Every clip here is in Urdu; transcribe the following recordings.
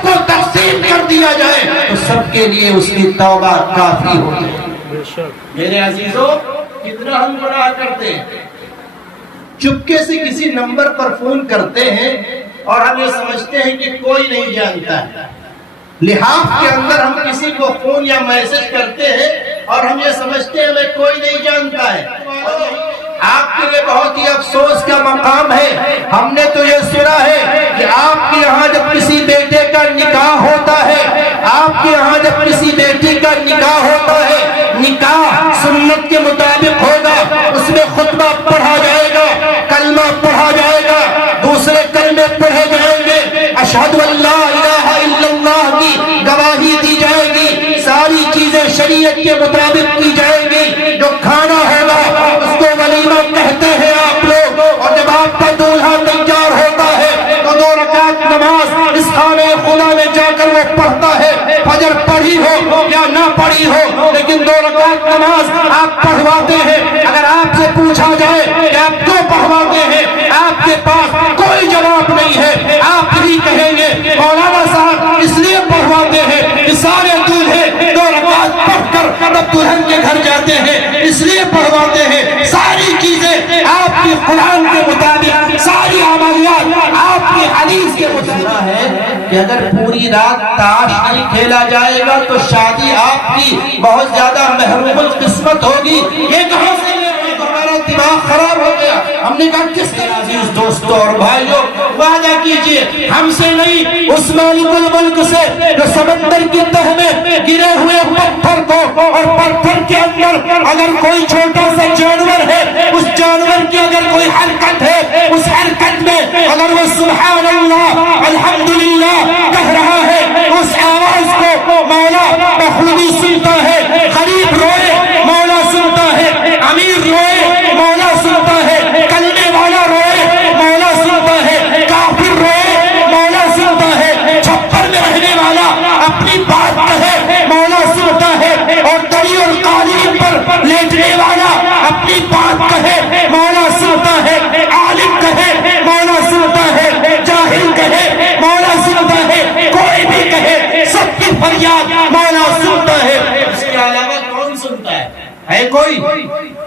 سب کو تقسیم کر دیا جائے تو سب کے لیے اس کی توبہ کافی ہوگی۔ میرے عزیزوں، کتنا ہم گناہ کرتے ہیں، چپکے سے کسی نمبر پر فون کرتے ہیں اور ہم یہ سمجھتے ہیں کہ کوئی نہیں جانتا ہے۔ لحاظ کے اندر ہم کسی کو فون یا میسج کرتے ہیں اور ہم یہ سمجھتے ہیں کہ کوئی نہیں جانتا ہے۔ آپ کے لیے بہت ہی افسوس کا مقام ہے، ہم نے تو یہ سنا ہے کہ آپ کے یہاں جب کسی بیٹے کا نکاح ہوتا ہے، آپ کے یہاں جب کسی بیٹی کا نکاح ہوتا ہے، نکاح سنت کے مطابق ہوگا، اس میں خطبہ پڑھا جائے گا، کلمہ پڑھا جائے گا، دوسرے کلمے پڑھے جائیں گے، اشہد ان لا الہ الا اللہ کی گواہی دی جائے گی، ساری چیزیں شریعت کے مطابق کی جائیں گی، جو کھانا ہوگا اس کو ولیمہ کہتے ہیں آپ لوگ، اور جب آپ کا دولہا تیار ہوتا ہے تو 2 رکعت نماز اس خانے خدا میں جا کر وہ پڑھتا ہے، فجر پڑھی ہو یا نہ پڑھی ہو لیکن 2 رکعت نماز آپ پڑھواتے ہیں۔ اگر آپ سے پوچھا جائے کہ آپ کیوں پڑھواتے ہیں، آپ کے پاس کوئی جواب نہیں ہے، آپ بھی کہیں گے مولانا صاحب اس لیے پڑھواتے ہیں کہ سارے دولہے 2 رکعت پڑھ کر تب دلہن کے گھر جاتے ہیں، اس لیے پڑھواتے ہیں۔ ساری چیزیں آپ کی قرآن کے مطابق، ساری عملیات آپ کی حدیث کے مطابق ہے کہ اگر پوری رات تاش نہیں کھیلا جائے گا تو شادی آپ کی بہت زیادہ محروم القسمت ہوگی۔ یہ کہاں سے ہمارا دماغ خراب ہو گیا؟ ہم نے کہا کس طرح؟ عزیز دوستوں اور بھائیوں، وعدہ کیجئے ہم سے نہیں، اس مالک الملک سے جو سمندر کی تہ میں گرے ہوئے پتھر کو، اور پتھر کے اندر اگر کوئی چھوٹا سا جانور ہے، اس جانور کی اگر کوئی حرکت ہے، اس حرکت میں اگر وہ سبحان اللہ الحمدللہ کہہ رہا ہے، اس آواز کو مولا بخوبی سنتا ہے۔ غریب روئے مولا سنتا ہے، امیر روئے مولا سنتا ہے، کلمے والا روئے مولا سنتا ہے، کافر روئے مولا سنتا ہے، چھپر میں رہنے والا اپنی بات کہے مولا سنتا ہے، اور دری اور قالین پر لیٹنے والا اپنی بات کہے مولا سنتا ہے، عالم کہے مولا سنتا ہے، جاہل کہے مولا سنتا ہے، کوئی بھی کہے سب کی فریاد مولا سنتا ہے۔ اس کے علاوہ کون سنتا ہے کوئی؟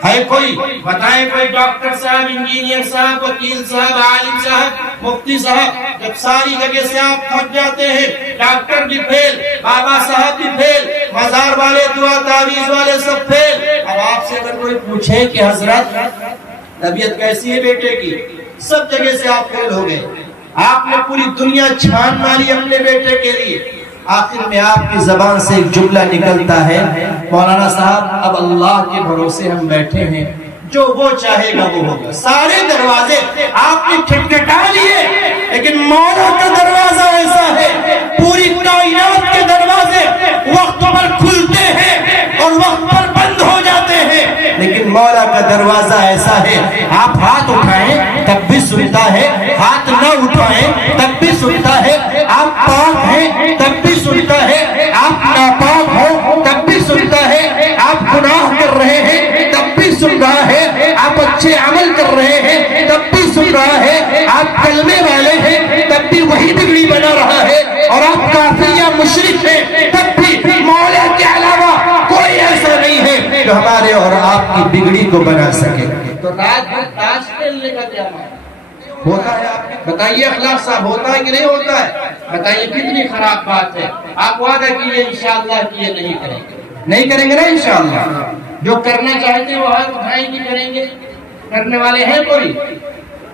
ہے کوئی؟ بتائیں کوئی ڈاکٹر صاحب، انجینئر صاحب، وکیل صاحب، عالم صاحب، مفتی صاحب، جب ساری جگہ سے آپ تھک جاتے ہیں، ڈاکٹر بھی فیل، بابا صاحب بھی فیل، مزار والے، دعا تعویذ والے سب فیل، اب آپ سے اگر کوئی پوچھے کہ حضرت طبیعت کیسی ہے بیٹے کی، سب جگہ سے آپ فیل ہو گئے، آپ نے پوری دنیا چھان ماری اپنے بیٹے کے لیے، آخر میں آپ کی زبان سے ایک جملہ نکلتا ہے، مولانا صاحب اب اللہ کے بھروسے ہم بیٹھے ہیں، جو وہ چاہے گا وہ ہوگا۔ سارے دروازے آپ نے کھٹکھٹا لیے، لیکن مولا کا دروازہ ایسا ہے، پوری کائنات کے دروازے وقت پر کھلتے ہیں اور وقت پر بند ہو جاتے ہیں، لیکن مولا کا دروازہ ایسا ہے، آپ ہاتھ اٹھائیں تب بھی سنتا ہے، ہاتھ نہ اٹھائیں تب بھی سنتا ہے، آپ پاک ہیں تب بھی سنتا ہے، آپ ناپاک ہو تب بھی سنتا ہے، آپ گناہ کر رہے ہیں تب بھی سن رہا ہے، آپ اچھے عمل کر رہے ہیں تب بھی سن رہا ہے، آپ کلمے والے ہیں تب بھی وہی بگڑی بنا رہا ہے، اور آپ کافر یا مشرک ہیں تب بھی مولا کے علاوہ کوئی ایسا نہیں ہے جو ہمارے اور آپ کی بگڑی کو بنا سکے۔ تو رات بھر تاش کھیلنے کا کیا معنی ہوتا ہے؟ آپ بتائیے اخلاق صاحب، ہوتا ہے کہ نہیں ہوتا ہے؟ بتائیے کتنی خراب بات ہے۔ آپ وعدہ کیجئے انشاءاللہ کہ یہ نہیں کریں گے، نہیں کریں گے نا انشاءاللہ؟ جو کرنا چاہتے ہیں وہ ہاتھ اٹھائیں گے، کریں گے؟ کرنے والے ہیں کوئی؟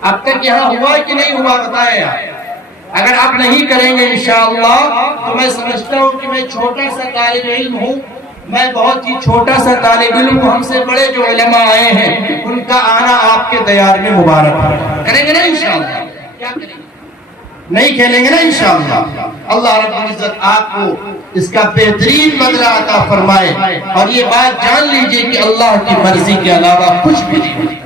اب تک یہاں ہوا کہ نہیں ہوا بتائیں آپ؟ اگر آپ نہیں کریں گے انشاءاللہ تو میں سمجھتا ہوں کہ میں چھوٹا سا طالب علم ہوں، میں بہت ہی چھوٹا سا طالب علم ہوں، ہم سے بڑے جو علماء آئے ہیں ان کا آنا آپ کے دیار میں مبارک ہو۔ کریں گے نا انشاءاللہ؟ کیا کریں گے؟ نہیں کھیلیں گے نا انشاءاللہ؟ اللہ رب العزت آپ کو اس کا بہترین بدلہ عطا فرمائے، اور یہ بات جان لیجئے کہ اللہ کی مرضی کے علاوہ کچھ بھی نہیں۔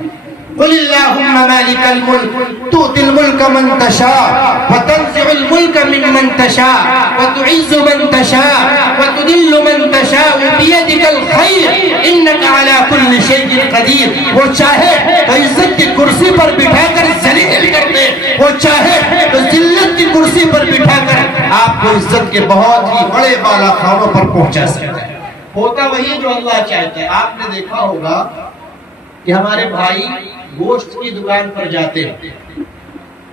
قل اللہم مالک الملک تؤتی الملک من تشاء وتنزع الملک ممن تشاء وتعز من تشاء وتذل من تشاء بیدک الخیر انک علی کل شیء قدیر۔ وہ چاہے تو عزت کی کرسی پر بٹھا کر ذلیل کر دے، وہ چاہے تو ذلت کی کرسی پر بٹھا کر آپ کو عزت کے بہت ہی بڑے بالا خانوں پر پہنچا سکتا ہے۔ ہوتا وہی جو اللہ چاہتا ہے۔ آپ نے دیکھا ہوگا کہ ہمارے بھائی گوشت کی دکان پر جاتے ہیں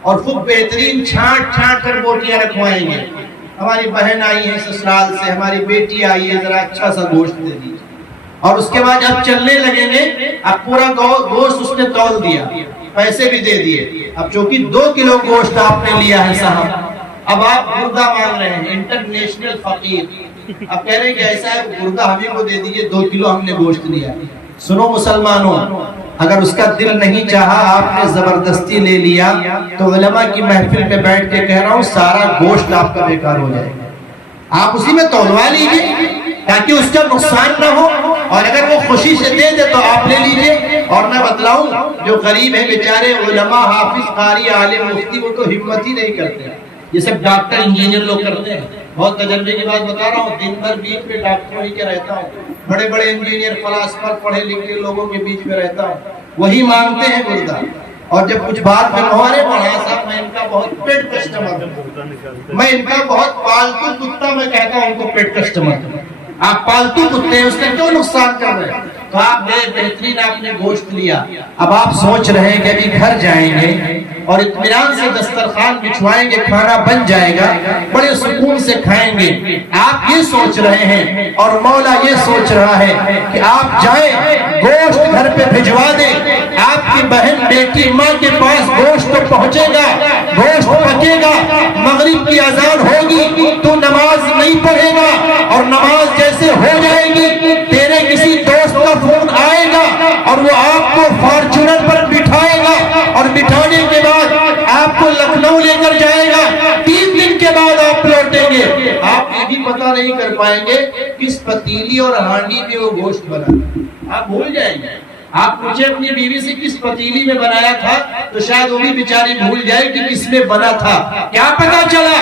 اور خوب بہترین چھانٹ چھانٹ کر بوٹیاں رکھوائیں گے۔ ہماری بہن آئی ہے سسرال سے، ہماری بیٹی آئی ہے، ذرا اچھا سا گوشت دے دیجیے، اور اس کے بعد جب چلنے لگیں گے اب پورا گوشت اس نے تول دیا، پیسے بھی دے دیے، اب چونکہ 2 کلو گوشت آپ نے لیا ہے صاحب، اب آپ گردہ مانگ رہے ہیں، انٹرنیشنل فقیر، اب کہہ رہے ہیں کہ ایسا ہے گردہ ہمیں کو دے دیجئے، 2 کلو ہم نے گوشت لیا۔ سنو مسلمانوں، اگر اس کا دل نہیں چاہا، آپ نے زبردستی لے لیا، تو علماء کی محفل میں بیٹھ کے کہہ رہا ہوں سارا گوشت آپ کا بیکار ہو جائے گا۔ آپ اسی میں تولوا لیجئے تاکہ اس کا نقصان نہ ہو، اور اگر وہ خوشی سے دے دے تو آپ لے لیجئے۔ اور میں بتلاؤں جو غریب ہیں بیچارے علماء، حافظ، قاری، عالم، مفتی، وہ تو ہمت ہی نہیں کرتے، یہ سب ڈاکٹر انجینئر لوگ کرتے ہیں۔ بہت تجربے کی بات بتا رہا ہوں، دن بھر بیچ میں ڈاکٹر ہی کے رہتا ہوں، بڑے بڑے انجینئر، فلاسفر، پڑھے لکھے لوگوں کے بیچ میں رہتا ہوں، وہی مانگتے ہیں گردہ، اور جب کچھ بات میں ہمارے مولانا صاحب، میں ان کا بہت پیڈ کسٹمر ہوں، میں ان کا بہت پالتو کتا، میں کہتا ہوں ان کو پیڈ کسٹمر ہوں۔ آپ پالتو کتے ہیں، اس نے کیوں نقصان کر رہے ہیں؟ تو آپ نے بہترین آپ نے گوشت لیا، اب آپ سوچ رہے ہیں کہ ابھی گھر جائیں گے اور اطمینان سے دسترخوان بچھوائیں گے، کھانا بن جائے گا، بڑے سکون سے کھائیں گے، آپ یہ سوچ رہے ہیں، اور مولا یہ سوچ رہا ہے کہ آپ جائیں، گوشت گھر پہ بھجوا دیں، آپ کی بہن، بیٹی، ماں کے پاس گوشت تو پہنچے گا، گوشت پکے گا، مغرب کی اذان ہوگی تو نماز نہیں پڑھے گا، اور نماز جیسے ہو جائے گی تیرے کسی دوست کا فون آئے گا اور وہ آپ کو فارچونر پر بٹھائے گا، اور بٹھانے کے بعد آپ کو لکھنؤ لے کر جائے گا، 3 دن کے بعد آپ لوٹیں گے، آپ یہ بھی پتہ نہیں کر پائیں گے کس پتیلی اور ہانڈی میں وہ گوشت بنا، آپ بھول جائیں گے۔ آپ پوچھیں اپنی بیوی سے کس پتیلی میں بنایا تھا، تو شاید وہ بھی بیچاری بھول جائے کہ کس میں بنا تھا۔ کیا پتا چلا؟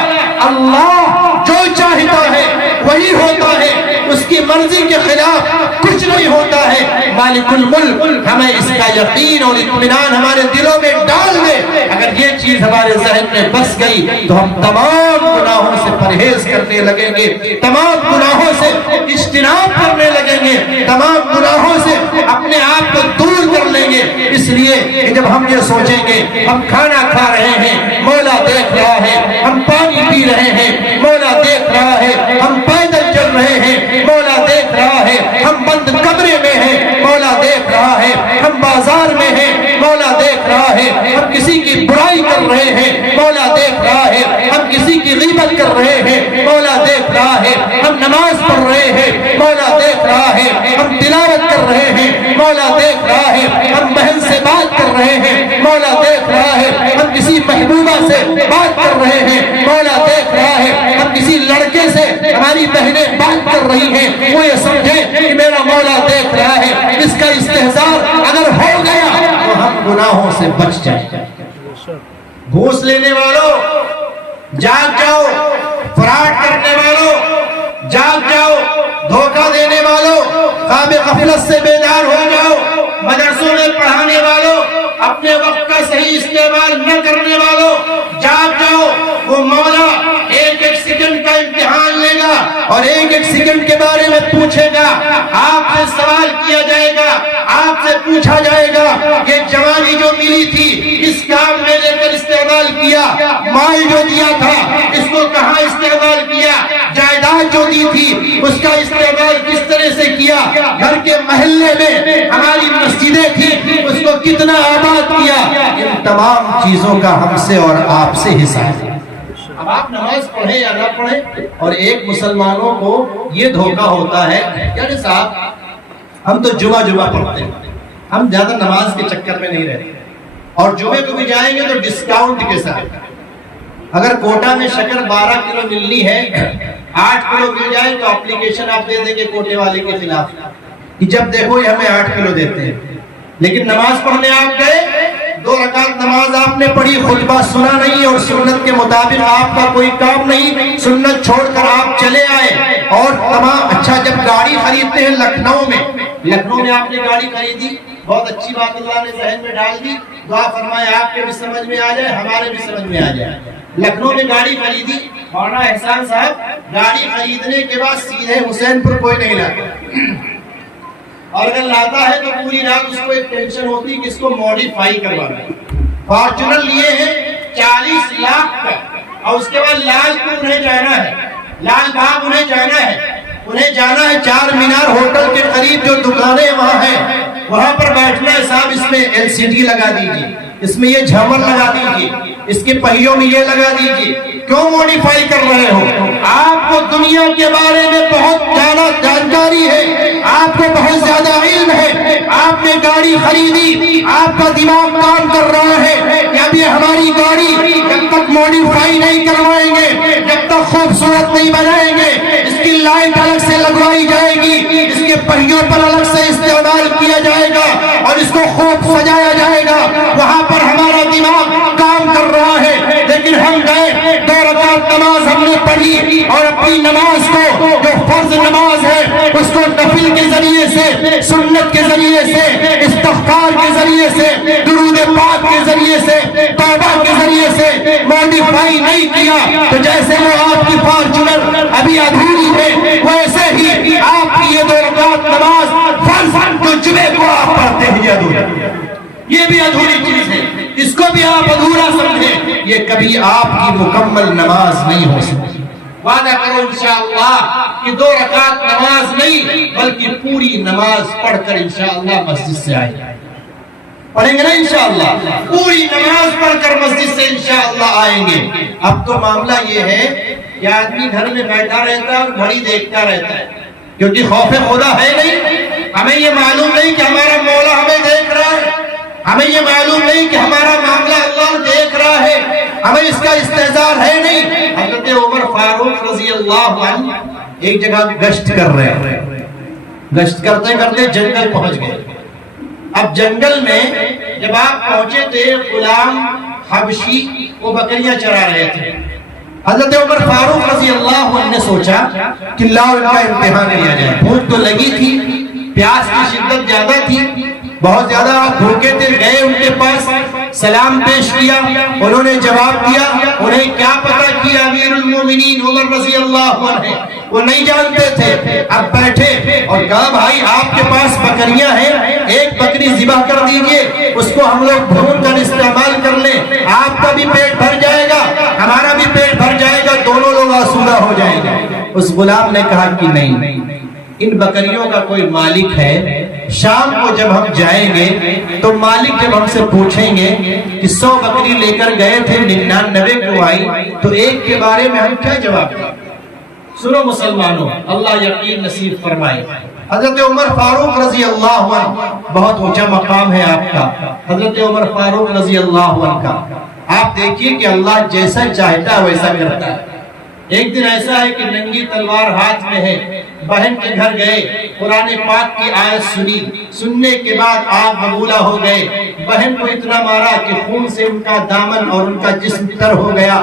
اللہ جو چاہتا ہے وہی ہوتا ہے، اس کی مرضی کے خلاف کچھ نہیں ہوتا ہے۔ مالک الملک ہمیں اس کا یقین اور اطمینان ہمارے دلوں میں ڈال دے۔ اگر یہ چیز ہمارے ذہن میں بس گئی تو ہم تمام گناہوں سے پرہیز کرنے لگیں گے، تمام گناہوں سے اجتناب کرنے لگیں گے، تمام گناہوں سے اپنے آپ کو دور کر لیں گے۔ اس لیے کہ جب ہم یہ سوچیں گے ہم کھانا کھا رہے ہیں، مولا دیکھ رہا ہے، ہم پانی پی رہے ہیں، مولا دیکھ رہا ہے، ہم پیدل چل رہے ہیں، مولا دیکھ رہا ہے، ہم بند کمرے میں ہیں، مولا دیکھ رہا ہے، ہم بازار میں ہیں، مولا دیکھ رہا ہے، ہم کسی کی برائی کر رہے ہیں، مولا دیکھ رہا ہے، ہم کسی کی غیبت کر رہے ہیں، مولا دیکھ رہا ہے، ہم نماز پڑھ رہے ہیں، مولا دیکھ رہا ہے، ہم تلاوت کر رہے ہیں، مولا دیکھ رہا ہے، ہم بہن سے بات کر رہے ہیں، مولا دیکھ رہا ہے، ہم کسی محبوبہ سے بات کر رہے ہیں، مولا دیکھ رہا ہے، ہم کسی لڑکے سے ہماری بہنیں بات کر رہی ہیں، وہ یہ سمجھیں کہ میرا مولا دیکھ رہا ہے، اس کا استحضار اگر ہو گیا تو ہم گناہوں سے بچ جائیں۔ گھوس لینے والوں جاگ جاؤ، فراڈ کرنے والوں جاگ جاؤ، دھوکہ دینے والوں خواب غفلت سے بیدار ہو جاؤ، مدرسوں میں پڑھانے والوں، اپنے وقت کا صحیح استعمال نہ کرنے والوں جاگ جاؤ۔ وہ مولا ایک ایک سیکنڈ کا امتحان لے گا اور ایک ایک سیکنڈ کے بارے میں پوچھے گا، آپ سے سوال کیا جائے گا، آپ سے پوچھا جائے گا یہ جوانی جو ملی تھی اس کام میں لے کر استعمال کیا، مال جو دیا تھا اس کو کہاں استعمال کیا، جائیداد جو دی تھی اس کا استعمال کس طرح سے کیا، گھر کے محلے میں ہماری مسجدیں تھی اس کو کتنا آباد کیا۔ ان تمام چیزوں کا ہم سے اور آپ سے حساب ہے۔ اب آپ نماز پڑھیں یا نہ پڑھیں، اور ایک مسلمانوں کو یہ دھوکہ ہوتا ہے یعنی صاحب ہم تو جمعہ پڑھتے ہیں، ہم زیادہ نماز کے چکر میں نہیں رہتے، اور جمعے کو بھی جائیں گے تو ڈسکاؤنٹ کے ساتھ۔ اگر کوٹا میں شکر 12 کلو ملنی ہے، 8 کلو مل جائے تو اپلیکیشن آپ دے دیں گے کوٹے والے کے خلاف کہ جب دیکھو یہ ہمیں 8 کلو دیتے ہیں، لیکن نماز پڑھنے آپ گئے، 2 رکعت نماز آپ نے پڑھی، خطبہ سنا نہیں اور سنت کے مطابق آپ کا کوئی کام نہیں، سنت چھوڑ کر آپ چلے آئے، اور تمام اچھا جب گاڑی خریدتے ہیں لکھنؤ میں آپ نے گاڑی خریدی، بہت اچھی بات اللہ نے ذہن میں ڈال دی. دعا فرمائے آپ کے بھی سمجھ میں آ جائے, ہمارے بھی سمجھ میں آ جائے. لکھنؤ میں گاڑی خریدی, مولانا احسان صاحب گاڑی خریدنے کے بعد سیدھے حسین پور کوئی نہیں لاتا, اور اگر لاتا ہے تو پوری رات اس کو ایک ٹینشن ہوتی کہ اس کو موڈیفائی کروانا ہے. فارچونر لیے ہیں 40 لاکھ کا, اور اس کے بعد لال پور انہیں جانا ہے, لال باغ انہیں جانا ہے, انہیں جانا ہے چار مینار ہوٹل کے قریب جو دکانیں وہاں ہیں وہاں پر بیٹھنا ہے. صاحب اس میں LCD لگا دیجیے, اس میں یہ جھمر لگا دیجیے, اس کے پہیوں میں یہ لگا دیجیے. کیوں موڈیفائی کر رہے ہو؟ آپ کو دنیا کے بارے میں بہت جانکاری ہے, آپ کو بہت زیادہ علم ہے, آپ نے گاڑی خریدی, آپ کا دماغ کام کر رہا ہے کہ اب یہ ہماری گاڑی جب تک موڈیفائی نہیں کروائیں گے, جب تک خوبصورت نہیں بنائیں گے, اس کی لائٹ الگ سے لگوائی جائے گی, اس کے پہیوں پر الگ سے استعمال کیا جائے گا اور اس کو خوب سجایا جائے گا, وہاں پر ہمارا دماغ کام کر رہا ہے. لیکن ہم گئے, 2 رکعت نماز ہم نے پڑھی, اور اپنی نماز کو جو فرض نماز ہے اس کو نفل کے ذریعے سے, سنت کے ذریعے سے, استغفار کے ذریعے سے, درود پاک کے ذریعے سے, توبہ کے ذریعے سے موڈیفائی نہیں کیا. تو جیسے وہ آپ کی فارچونر ابھی ادھوری ہے, ویسے ہی آپ کی یہ 2 رکعت نماز فرض جو جمعے کو آپ پڑھتے ہیں یہ بھی ادھوری چیز ہے, اس کو بھی آپ ادھورا سمجھیں, یہ کبھی آپ کی مکمل نماز نہیں ہو سکتی. وعدہ کرو انشاءاللہ کہ 2 رکعت نماز نہیں بلکہ پوری نماز پڑھ کر انشاءاللہ مسجد سے آئیں گے. پڑھیں گے نا انشاءاللہ, پوری نماز پڑھ کر مسجد سے انشاءاللہ آئیں گے. اب تو معاملہ یہ ہے کہ آدمی گھر میں بیٹھا رہتا ہے اور گھڑی دیکھتا رہتا ہے, کیونکہ خوف خدا ہے نہیں. ہمیں یہ معلوم نہیں کہ ہمارا مولا ہمیں دیکھ رہا ہے, ہمیں یہ معلوم نہیں کہ ہمارا معاملہ اللہ دیکھ رہا ہے, ہمیں اس کا استحضار ہے نہیں. حضرت عمر فاروق رضی اللہ عنہ ایک جگہ گشت کر رہے ہیں, گشت کرتے کرتے جنگل پہنچ گئے. اب جنگل میں جب آپ پہنچے تو ایک غلام حبشی وہ بکریاں چرا رہے تھے. حضرت عمر فاروق رضی اللہ عنہ نے سوچا کہ لاؤ ان کا امتحان لیا جائے. بھوک تو لگی تھی, پیاس کی شدت زیادہ تھی, بہت زیادہ آپ بھوکے تھے. گئے ان کے پاس, سلام پیش کیا, انہوں نے جواب دیا. انہیں کیا پتا کہ امیر المومنین عمر رضی اللہ عنہ, وہ نہیں جانتے تھے. اب بیٹھے اور کہا بھائی آپ کے پاس بکریاں ہیں, ایک بکری ذبح کر دیجئے, اس کو ہم لوگ بھون کر استعمال کر لیں, آپ کا بھی پیٹ بھر جائے گا, ہمارا بھی پیٹ بھر جائے گا, دونوں لوگ آسودہ ہو جائیں گے. اس غلام نے کہا کہ نہیں, ان بکریوں کا کوئی مالک ہے. شام کو جب ہم جائیں گے تو مالک جب ہم سے پوچھیں گے کہ 100 بکری لے کر گئے تھے 99 کو آئی, تو ایک کے بارے میں ہم کیا جواب دیں؟ سنو مسلمانوں, اللہ یقین نصیب فرمائے. حضرت عمر فاروق رضی اللہ عنہ, بہت اونچا مقام ہے آپ کا, حضرت عمر فاروق رضی اللہ عنہ کا. آپ دیکھیے کہ اللہ جیسا چاہتا ہے ویسا کرتا ہے. ایک دن ایسا ہے کہ ننگی تلوار ہاتھ میں ہے, بہن کے گھر گئے, قرآن پاک کی آیت سنی, سننے کے بعد آپ مغولہ ہو گئے. بہن کو اتنا مارا کہ خون سے ان کا دامن اور ان کا جسم تر ہو گیا.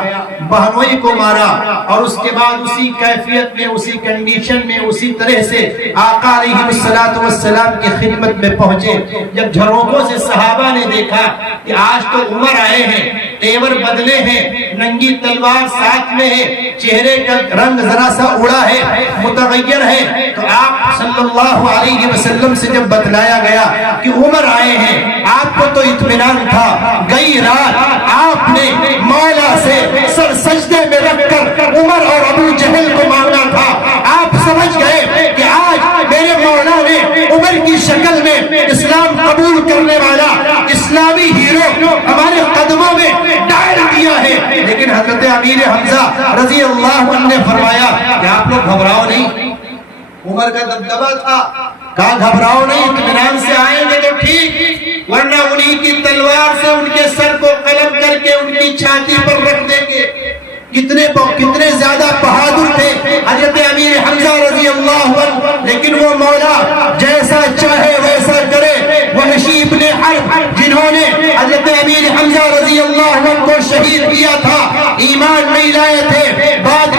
بہنوئی کو مارا, اور اس کے بعد اسی کیفیت میں, اسی کنڈیشن میں, اسی طرح سے آقا علیہ الصلوۃ والسلام کی خدمت میں پہنچے. جب جھروکوں سے صحابہ نے دیکھا کہ آج تو عمر آئے ہیں, تیور بدلے ہیں, ننگی تلوار ساتھ میں ہے, چہرے کا رنگ ذرا سا اڑا ہے, متغیر ہے, تو آپ صلی اللہ علیہ وسلم سے جب بتلایا گیا کہ عمر آئے ہیں, آپ کو تو اطمینان تھا. گئی رات آپ نے مولا سے سر سجدے میں رکھ کر عمر اور ابو جہل کو مانگا تھا. آپ سمجھ گئے کہ آج میرے مولا نے عمر کی شکل میں اسلام قبول کرنے والا اسلامی ہیرو ہمارے قدموں میں ڈال دیا ہے. لیکن حضرت امیر حمزہ رضی اللہ عنہ نے فرمایا کہ آپ لوگ گھبراؤ نہیں, عمر کا دبدبہ تھا, کہا گھبراؤ نہیں, اطمینان سے آئیں گے تو ٹھیک, ورنہ انہی کی تلوار سے ان کے سر کو قلم کر کے ان کی چھاتی پر رکھ دیں گے. کتنے زیادہ بہادر تھے حضرت امیر حمزہ رضی اللہ عنہ, لیکن وہ مولا جیسا چاہے ویسا کرے. وحشی ابن حرب جنہوں نے حضرت امیر حمزہ رضی اللہ عنہ کو شہید کیا تھا, ایمان نہیں لائے تھے, بعد